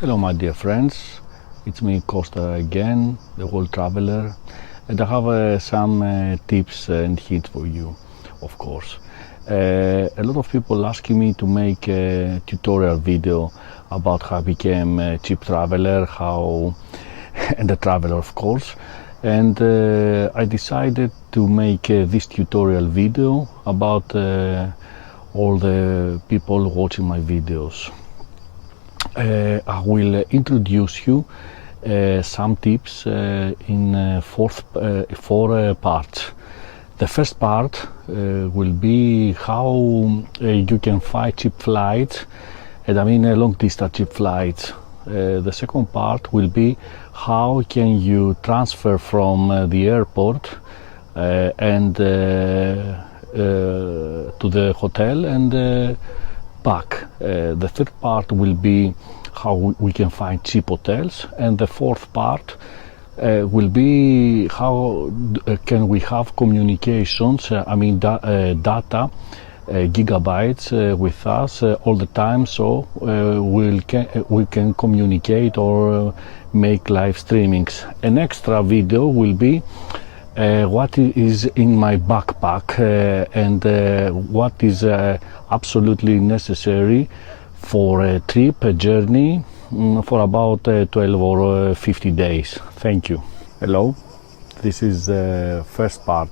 Hello my dear friends, it's me Costa again, the world traveler, and I have some tips and hints for you, of course. A lot of people asking me to make a tutorial video about how I became a cheap traveler, and a traveler of course, and I decided to make this tutorial video about all the people watching my videos. I will introduce you some tips in four parts. The first part will be how you can find cheap flights, and I mean long distance cheap flights. The second part will be how can you transfer from the airport and to the hotel and back. The third part will be how we can find cheap hotels, and the fourth part will be how can we have communications, data, gigabytes with us all the time, so we can communicate or make live streamings. An extra video will be what is in my backpack and what is absolutely necessary for a trip, a journey for about 12 or 50 days. Thank you. Hello, this is the first part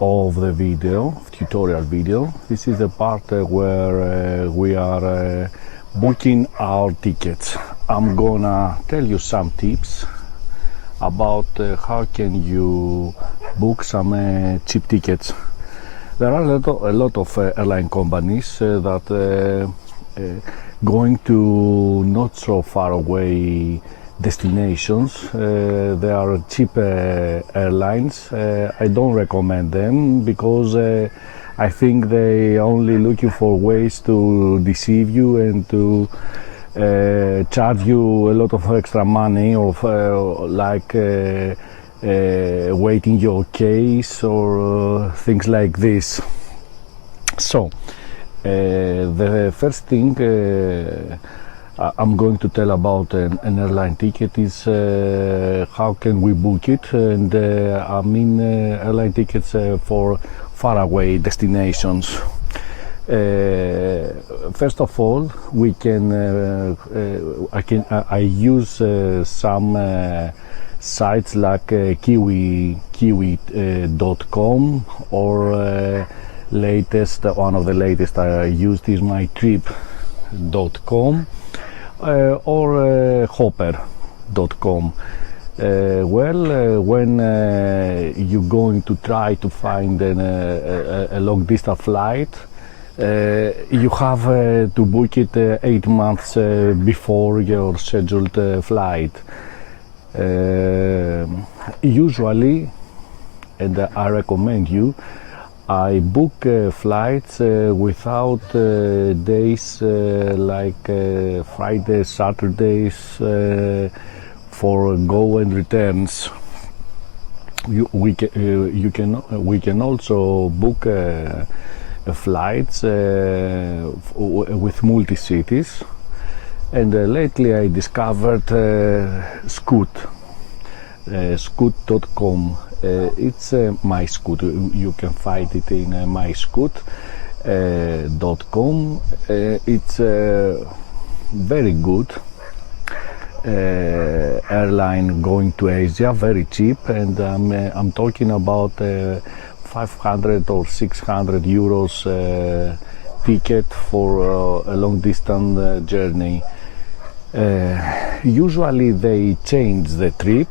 of the video, tutorial video. This is the part where we are booking our tickets. I'm gonna tell you some tips about how can you book some cheap tickets. There are a lot of airline companies that going to not so far away destinations. They are cheap airlines. I don't recommend them because I think they only looking for ways to deceive you and to charge you a lot of extra money of waiting your case or things like this. So the first thing I'm going to tell about an airline ticket is how can we book it, and airline tickets for faraway destinations. First of all, we can I use some sites like kiwi.com or one of the latest I used is mytrip.com or hopper.com. When you're going to try to find a long distance flight, you have to book it 8 months before your scheduled flight. Usually, and I recommend you, I book flights without days like Fridays, Saturdays for go and returns. We can also book flights with multi-cities, and lately I discovered Scoot, scoot.com. It's my Scoot. You can find it in myscoot.com. It's very good airline going to Asia, very cheap, and I'm talking about 500 or 600 euros ticket for a long distance journey. Usually they change the trip.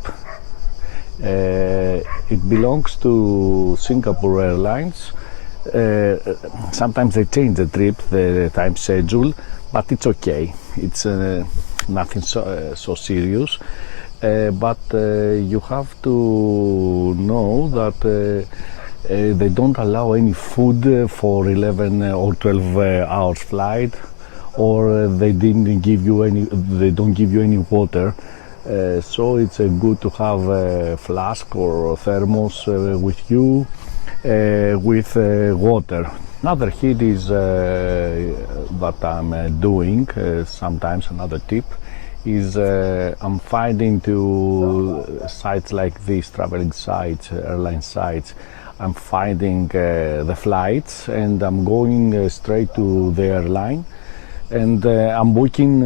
It belongs to Singapore Airlines. Sometimes they change the trip, the time schedule, but it's okay. It's nothing so serious. But you have to know that they don't allow any food for 11 or 12 hours flight, or they don't give you any water. So it's good to have a flask or a thermos with you with water. Another hint is that I'm doing sometimes, another tip is I'm finding to sites like these, traveling sites, airline sites, I'm finding the flights, and I'm going straight to the airline, and I'm booking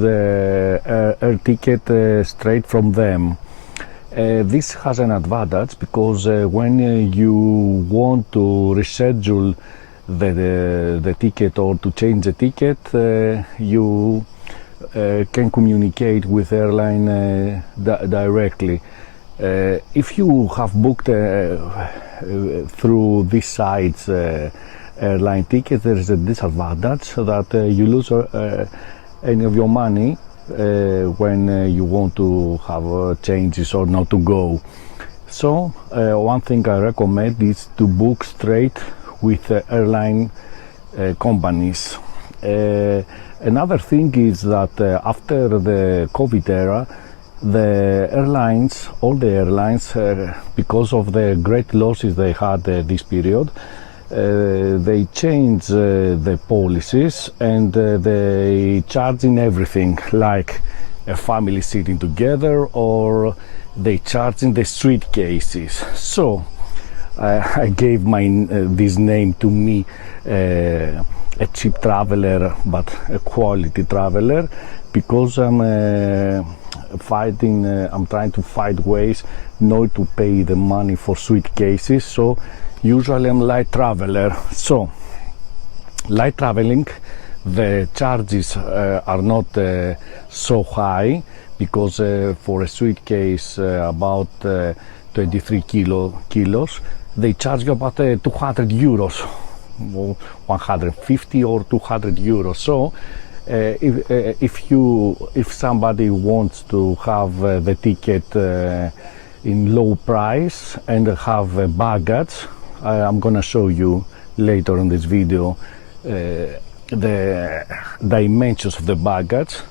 the air ticket straight from them. This has an advantage because when you want to reschedule the ticket or to change the ticket, you can communicate with airline directly. If you have booked through these sites airline tickets, there is a disadvantage that you lose any of your money when you want to have changes or not to go. So one thing I recommend is to book straight with airline companies. Another thing is that after the COVID era, the airlines, all the airlines, because of the great losses they had this period, they changed the policies, and they charging everything, like a family sitting together, or they charging the suitcases. So I gave this name to me, a cheap traveler but a quality traveler, because I'm trying to find ways not to pay the money for suitcases. So usually I'm light traveler. So light traveling, the charges are not so high, because for a suitcase about 23 kilos, they charge you about 200 euros, or 150 or 200 euros. So if somebody wants to have the ticket in low price and have baggage, I'm gonna show you later in this video the dimensions of the baggage.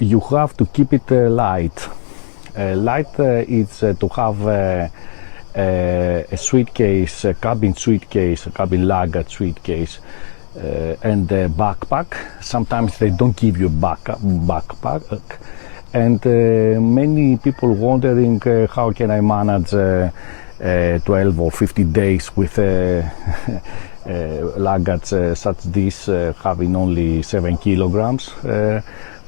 You have to keep it light. Light is to have a suitcase, a cabin suitcase, a cabin luggage suitcase, and a backpack. Sometimes they don't give you a backpack, and many people wondering how can I manage 12 or 50 days with luggage such this, having only 7 kilograms.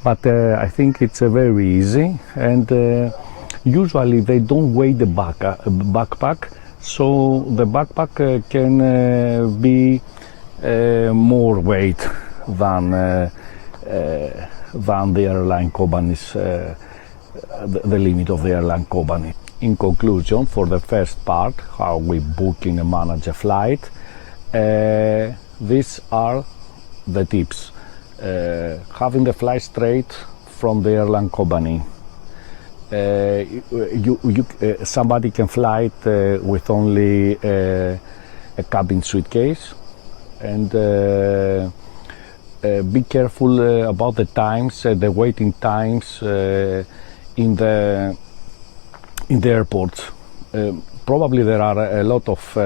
But I think it's very easy, and usually they don't weigh the backpack, so the backpack can be more weight than the airline companies, the limit of the airline company. In conclusion, for the first part, how we booking and manage a flight, these are the tips. Having the flight straight from the airline company. Somebody can fly with only a cabin suitcase, and be careful about the times, the waiting times in the airports. Probably there are a lot of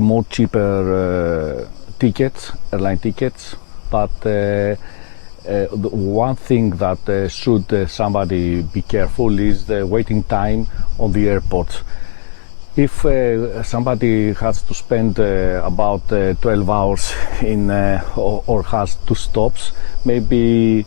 more cheaper tickets, airline tickets, but the one thing that should somebody be careful is the waiting time on the airport. If somebody has to spend about 12 hours in or has 2 stops, maybe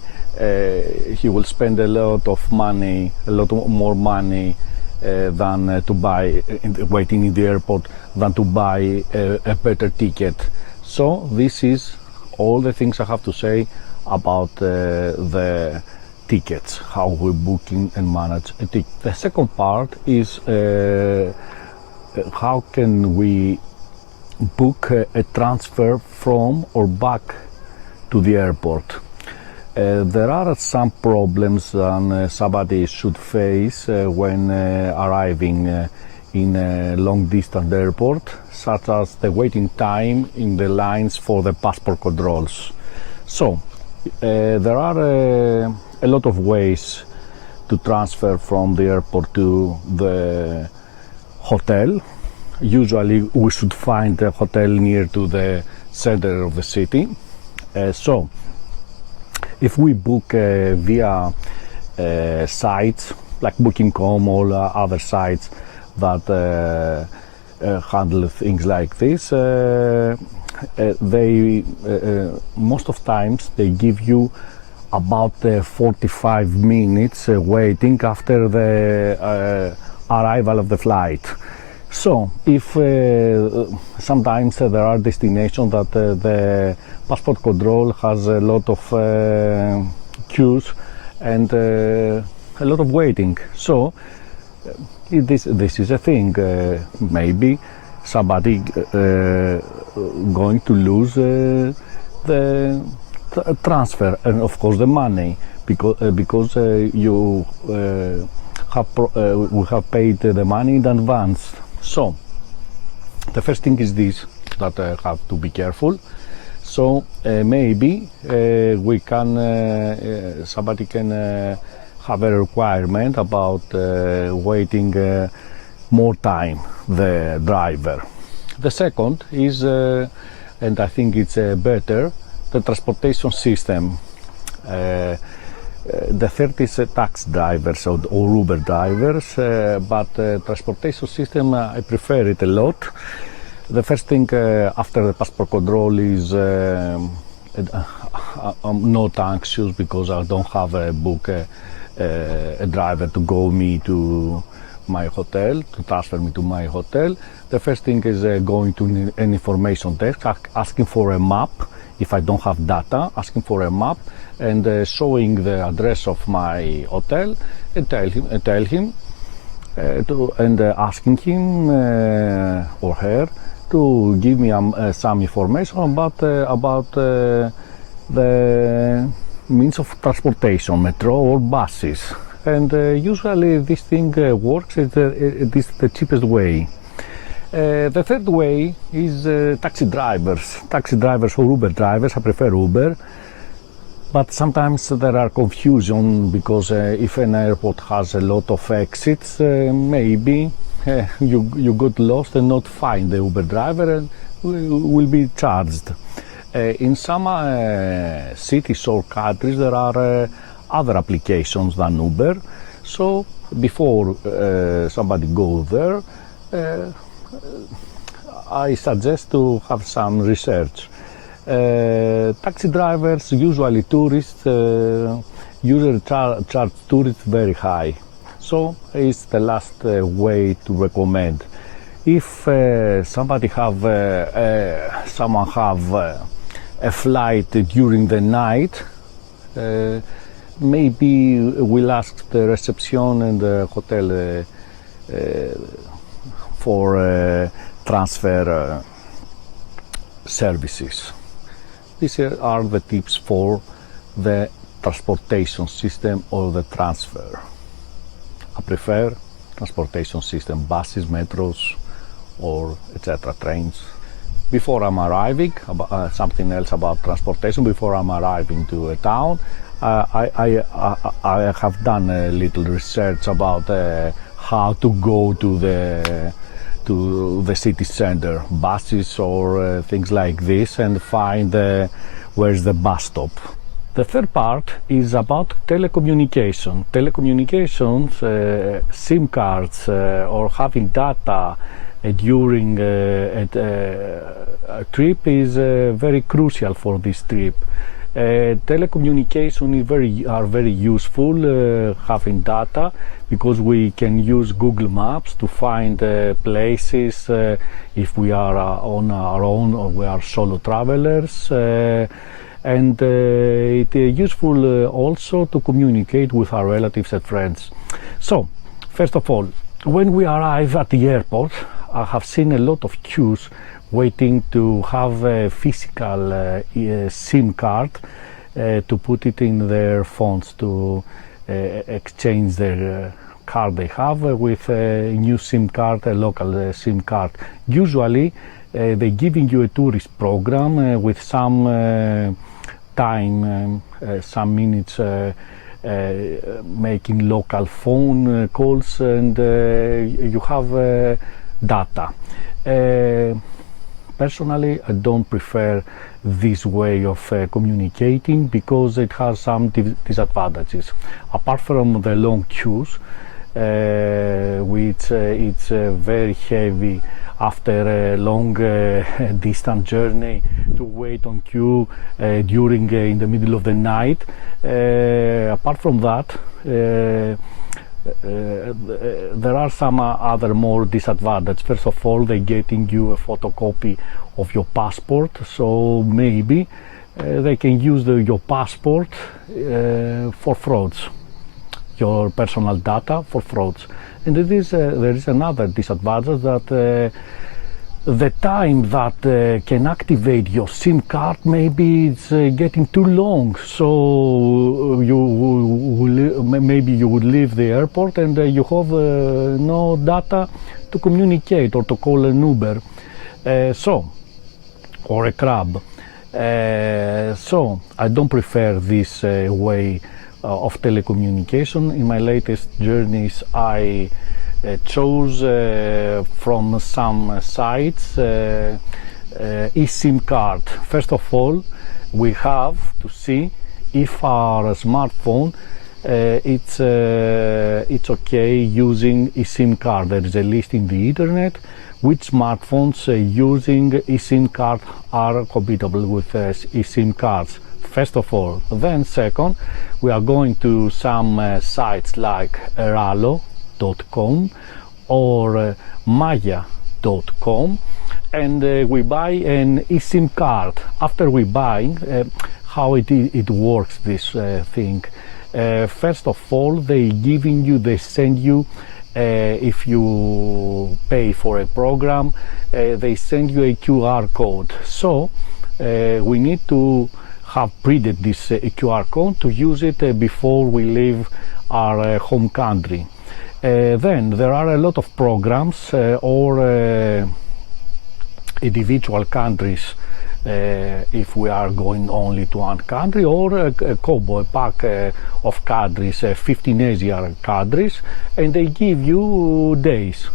he will spend a lot of money, a lot more money than to buy waiting in the airport, than to buy a better ticket. So this is all the things I have to say about the tickets, how we're booking and manage a ticket. The second part is how can we book a transfer from or back to the airport. There are some problems that somebody should face when arriving in a long distance airport, such as the waiting time in the lines for the passport controls. So there are a lot of ways to transfer from the airport to the hotel. usually we should find a hotel near to the center of the city. So if we book via sites like Booking.com or other sites that handle things like this, they most of times they give you about 45 minutes waiting after the arrival of the flight. So if sometimes there are destinations that the passport control has a lot of queues and a lot of waiting, so this is a thing. Maybe somebody going to lose the transfer and of course the money, because you we have paid the money in advance. So the first thing is this, that I have to be careful. So maybe we can somebody can have a requirement about waiting more time the driver. The second is, and I think it's better, the transportation system. The third is taxi drivers or Uber drivers, but transportation system I prefer it a lot. The first thing after the passport control is I'm not anxious because I don't have a book a driver to go me to my hotel, to transfer me to my hotel. The first thing is going to an information desk, asking for a map. If I don't have data, asking for a map and showing the address of my hotel and tell him and asking him or her to give me some information about the means of transportation, metro or buses. And usually this thing works. It is the cheapest way. The third way is taxi drivers or Uber drivers. I prefer Uber, but sometimes there are confusion because if an airport has a lot of exits, maybe you got lost and not find the Uber driver and will be charged. In some cities or countries there are other applications than Uber, so before somebody goes there, I suggest to have some research. Taxi drivers, usually tourists, usually charge tourists very high, so it's the last way to recommend. If someone have a flight during the night, maybe we'll ask the reception and the hotel for transfer services. These are the tips for the transportation system or the transfer. I prefer transportation system, buses, metros, or etc. trains. Before I'm arriving, something else about transportation, before I'm arriving to a town, I have done a little research about how to go to the city center, buses or things like this, and find where's the bus stop. The third part is about telecommunication. Telecommunications, SIM cards or having data during a trip is very crucial for this trip. Telecommunication are very useful, having data, because we can use Google Maps to find places if we are on our own or we are solo travelers, and it is useful also to communicate with our relatives and friends. So, first of all, when we arrive at the airport, I have seen a lot of queues waiting to have a physical SIM card to put it in their phones, to exchange their card they have with a new SIM card, a local SIM card. Usually they're giving you a tourist program with some time, some minutes making local phone calls, and you have data. Personally, I don't prefer this way of communicating because it has some disadvantages. Apart from the long queues, which it's very heavy after a long distance journey to wait on queue during in the middle of the night. Apart from that, there are some other more disadvantages. First of all, they're getting you a photocopy of your passport, so maybe they can use your passport for frauds, your personal data for frauds. And there is another disadvantage that the time that can activate your SIM card, maybe it's getting too long, so maybe you would leave the airport and you have no data to communicate or to call an Uber, or a cab. So I don't prefer this way of telecommunication. In my latest journeys, I chose from some sites eSIM card. First of all, we have to see if our smartphone it's okay using eSIM card. There is a list in the internet which smartphones using eSIM card are compatible with eSIM cards. First of all. Then second, we are going to some sites like Rallo.com or Maya.com, and we buy an eSIM card. After we buy, how it works, this thing. First of all, they send you, if you pay for a program, they send you a QR code. So we need to have printed this QR code to use it before we leave our home country. Then there are a lot of programs or individual countries, if we are going only to one country, or a combo, a pack of countries, 15 Asian countries, and they give you days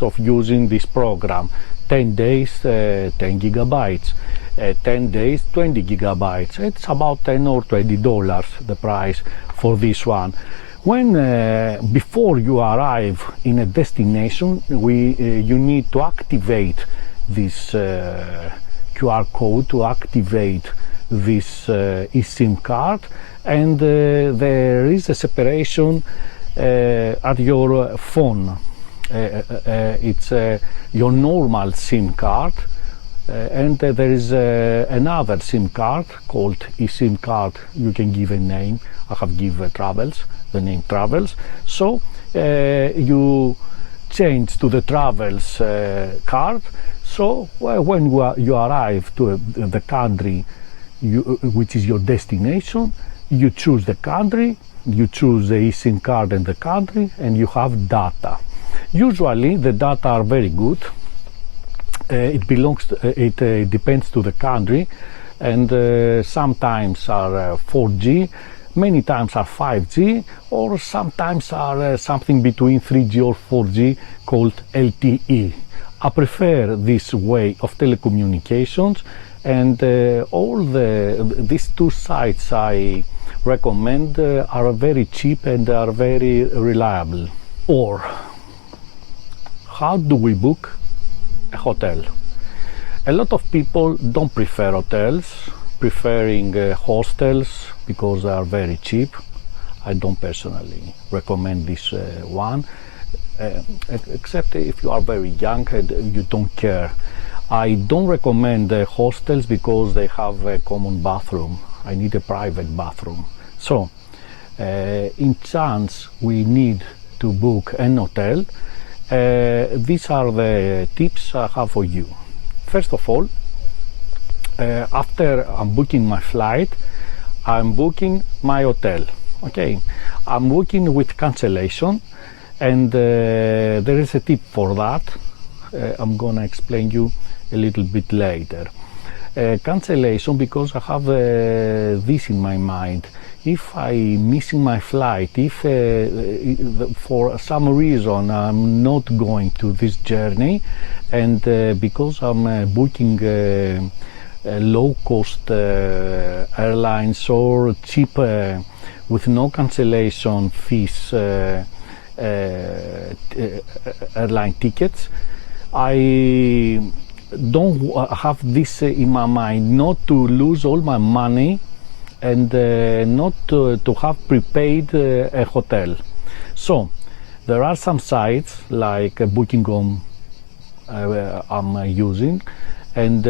of using this program. 10 days, 10 gigabytes. 10 days, 20 gigabytes. It's about $10 or $20 the price for this one. When before you arrive in a destination, you need to activate this QR code, to activate this eSIM card, and there is a separation at your phone. It's your normal SIM card, and there is another SIM card called eSIM card. You can give a name. I have given the name Travels. So you change to the Travels card. So when you arrive to the country which is your destination, you choose the country, you choose the eSIM card and the country, and you have data. Usually the data are very good. It depends to the country, and sometimes are 4G, many times are 5G, or sometimes are something between 3G or 4G called LTE. I prefer this way of telecommunications, and these two sites I recommend are very cheap and are very reliable. Or how do we book a hotel? A lot of people don't prefer hotels, preferring hostels because they are very cheap. I don't personally recommend this one, except if you are very young and you don't care. I don't recommend hostels because they have a common bathroom. I need a private bathroom. So in chance we need to book an hotel, these are the tips I have for you. First of all, after I'm booking my flight, I'm booking my hotel. Okay, I'm booking with cancellation, and there is a tip for that. I'm gonna explain you a little bit later. cancellation because I have this in my mind. If I'm missing my flight, if for some reason I'm not going to this journey, and because I'm booking low-cost airlines or cheap with no cancellation fees airline tickets, I don't have this in my mind, not to lose all my money and not to have prepaid a hotel. So there are some sites like Booking.com I'm using, and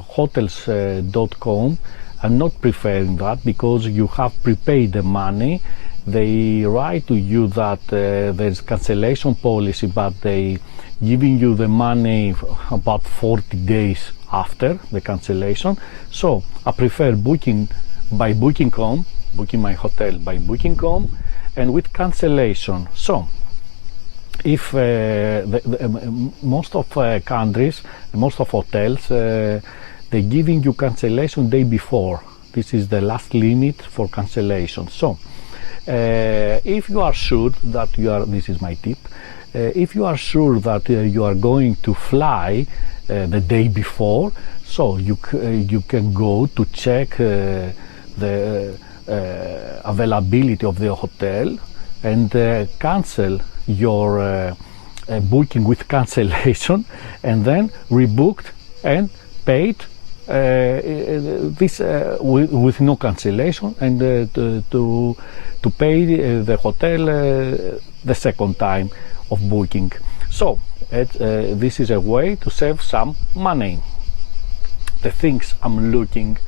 hotels.com. I'm not preferring that because you have prepaid the money. They write to you that there's cancellation policy, but they giving you the money about 40 days after the cancellation. So I prefer booking by Booking.com, booking my hotel by Booking.com, and with cancellation. So if most of countries, most of hotels, they're giving you cancellation day before. This is the last limit for cancellation. So if you are sure that you are, this is my tip, if you are sure that you are going to fly the day before, so you can go to check the availability of the hotel and cancel your booking with cancellation, and then rebooked and paid this with no cancellation, and to pay the hotel the second time of booking. So this is a way to save some money. The things I'm looking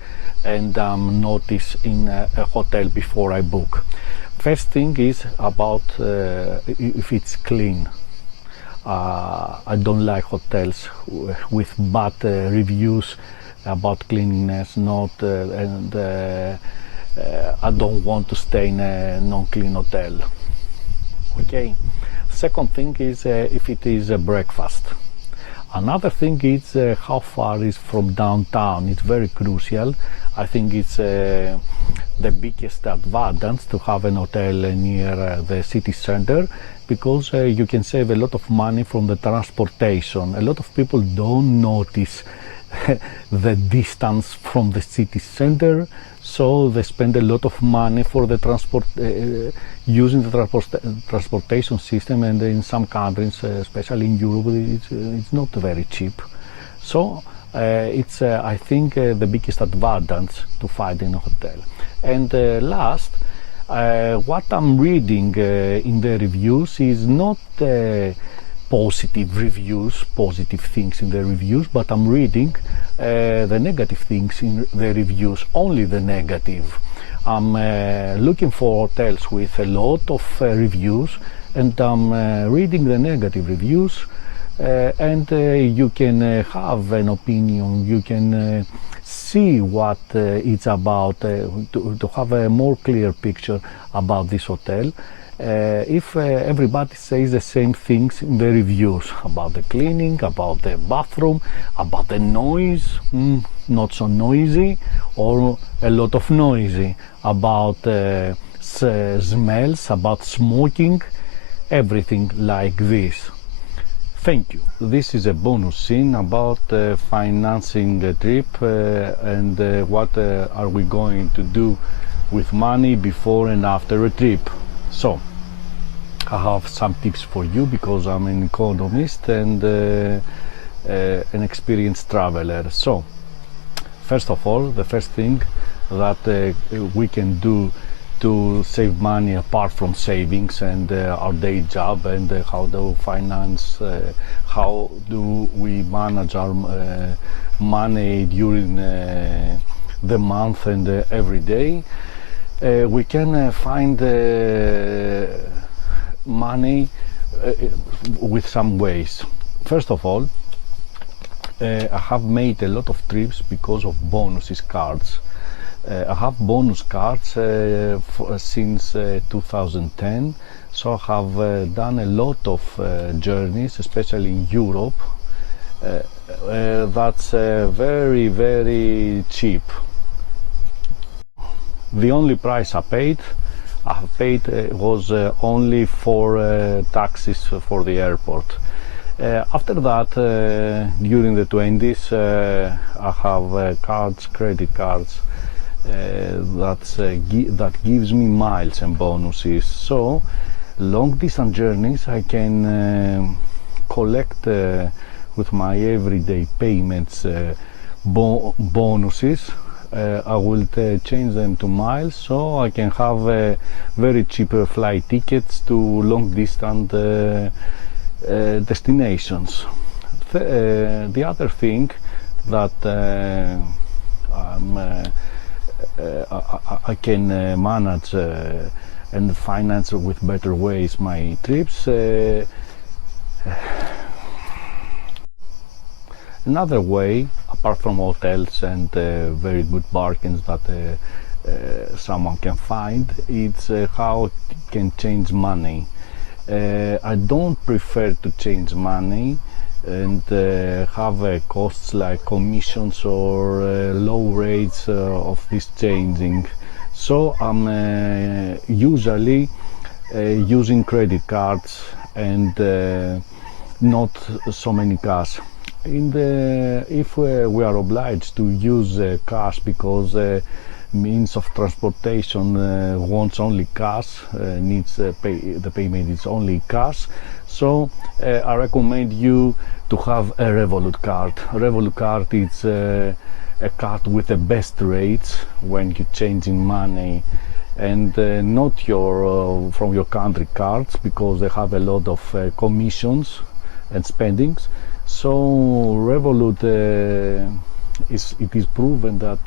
and notice in a hotel before I book. First thing is about if it's clean. I don't like hotels with bad reviews about cleanliness, and I don't want to stay in a non-clean hotel. Okay. Second thing is if it is a breakfast. Another thing is how far is from downtown. It's very crucial. I think it's the biggest advantage to have an hotel near the city center, because you can save a lot of money from the transportation. A lot of people don't notice the distance from the city center, so they spend a lot of money for the transport, using the transportation system, and in some countries, especially in Europe, it's not very cheap. So it's I think the biggest advantage to find in a hotel. And last, what I'm reading in the reviews is not positive reviews, positive things in the reviews, but I'm reading the negative things in the reviews, only the negative. I'm looking for hotels with a lot of reviews, and I'm reading the negative reviews, and you can have an opinion, you can see what it's about, to have a more clear picture about this hotel. If everybody says the same things in the reviews about the cleaning, about the bathroom, about the noise, not so noisy, or a lot of noisy, about smells, about smoking, everything like this. Thank you. This is a bonus scene about financing a trip and what are we going to do with money before and after a trip. So I have some tips for you because I'm an economist and an experienced traveler. So first of all, the first thing that we can do to save money apart from savings and our day job, and how do finance, how do we manage our money during the month and every day, we can find money with some ways. First of all, I have made a lot of trips because of bonuses cards. I have bonus cards since 2010, so I have done a lot of journeys, especially in Europe, that's very cheap. The only price I paid was only for taxis for the airport. After that, during the 20s, I have cards, credit cards, that gives me miles and bonuses. So long distance journeys I can collect with my everyday payments bonuses. I will change them to miles, so I can have very cheap flight tickets to long distance destinations. The other thing that I can manage and finance with better ways my trips. Another way, apart from hotels and very good bargains that someone can find, it's how it can change money. I don't prefer to change money and have costs like commissions or low rates of this changing. So I'm usually using credit cards and not so many cash. If we are obliged to use cash because means of transportation wants only cash, needs the payment is only cash, so I recommend you to have a Revolut card. Revolut card is a card with the best rates when you changing money, and not your from your country cards, because they have a lot of commissions and spendings. So Revolut, it is proven that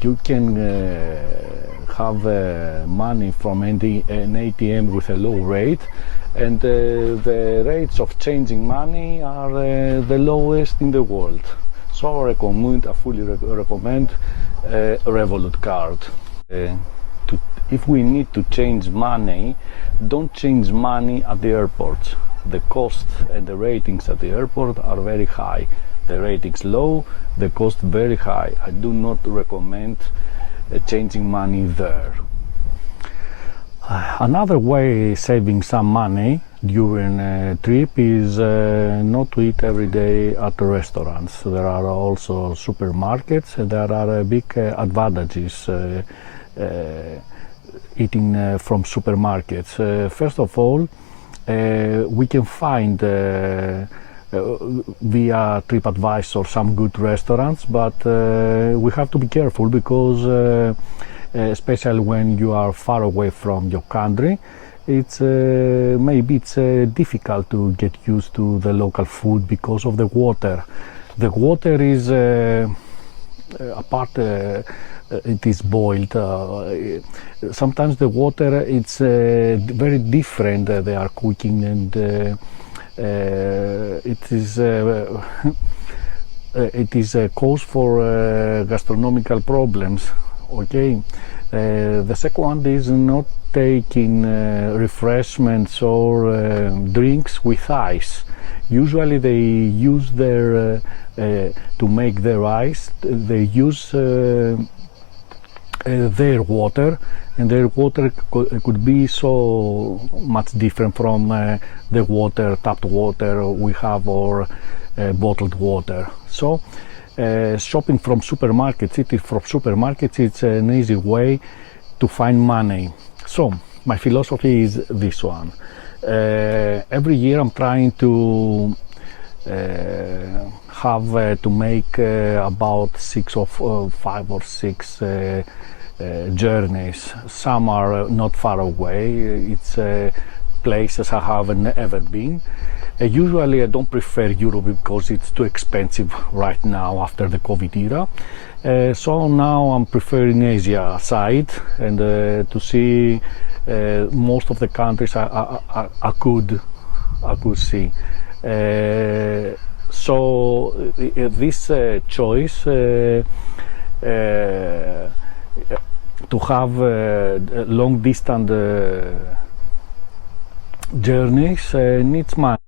you can have money from an ATM with a low rate, and the rates of changing money are the lowest in the world. So I fully recommend Revolut card. If we need to change money, don't change money at the airport. The cost and the ratings at the airport are very high. The ratings low, the cost very high. I do not recommend changing money there. Another way saving some money during a trip is not to eat every day at the restaurants. There are also supermarkets, and there are big advantages eating from supermarkets. First of all, we can find via TripAdvisor some good restaurants, but we have to be careful because especially when you are far away from your country, it's maybe it's difficult to get used to the local food because of the water. The water is apart it is boiled. Sometimes the water it's very different. They are cooking, and it is a cause for gastronomical problems. Okay. The second one is not taking refreshments or drinks with ice. Usually they use their to make their ice, they use their water, and their water could be so much different from the water, tapped water we have, or bottled water. So shopping from supermarkets, eating from supermarkets, it's an easy way to find money. So my philosophy is this one. Every year I'm trying to have to make about 5 or 6 journeys. Some are not far away. It's places I haven't ever been. Usually I don't prefer Europe because it's too expensive right now after the COVID era. So now I'm preferring Asia side, and to see most of the countries I could see. So this choice to have long distance journeys needs money.